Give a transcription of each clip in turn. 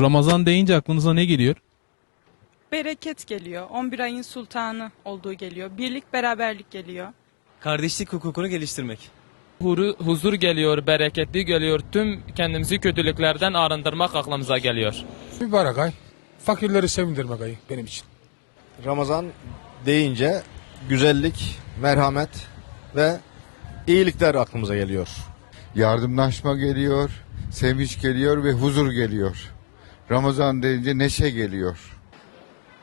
Ramazan deyince aklınıza ne geliyor? Bereket geliyor. 11 ayın sultanı olduğu geliyor. Birlik beraberlik geliyor. Kardeşlik hukukunu geliştirmek. Huru, huzur geliyor, bereketli geliyor. Tüm kendimizi kötülüklerden arındırmak aklımıza geliyor. Mübarek ay. Fakirleri sevindirmek ayı benim için. Ramazan deyince güzellik, merhamet ve iyilikler aklımıza geliyor. Yardımlaşma geliyor, sevinç geliyor ve huzur geliyor. Ramazan deyince neşe geliyor.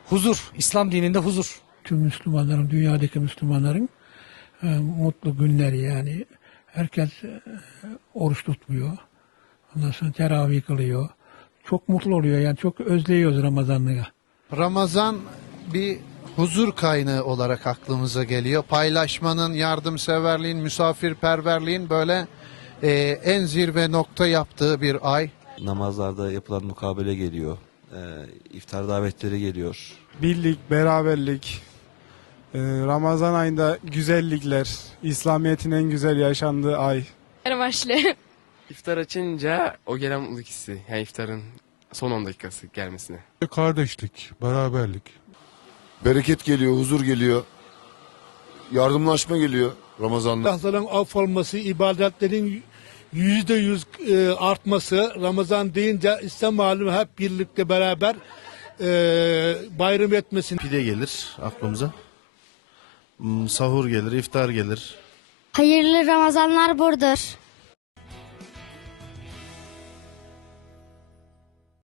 Huzur, İslam dininde huzur. tüm Müslümanların, dünyadaki Müslümanların e, mutlu günleri yani. Herkes e, oruç tutmuyor. Ondan sonra teravih kılıyor. Çok mutlu oluyor yani çok özlüyoruz Ramazanlığı. Ramazan bir huzur kaynağı olarak aklımıza geliyor. Paylaşmanın, yardımseverliğin, misafirperverliğin böyle e, en zirve nokta yaptığı bir ay. Namazlarda yapılan mukabele geliyor. Ee, iftar davetleri geliyor. Birlik, beraberlik, e, Ramazan ayında güzellikler, İslamiyet'in en güzel yaşandığı ay. Başlı. İftar açınca o gelen mutluluk hissi. Yani iftarın son 10 dakikası gelmesine. Kardeşlik, beraberlik. Bereket geliyor, huzur geliyor. Yardımlaşma geliyor Ramazan'da. Allah'ın af olması, ibadetlerin yüzde yüz e, artması, Ramazan deyince İslam alemi hep birlikte beraber e, bayram etmesini. Pide gelir aklımıza. Hmm, Sahur gelir, iftar gelir. Hayırlı Ramazanlar buradır.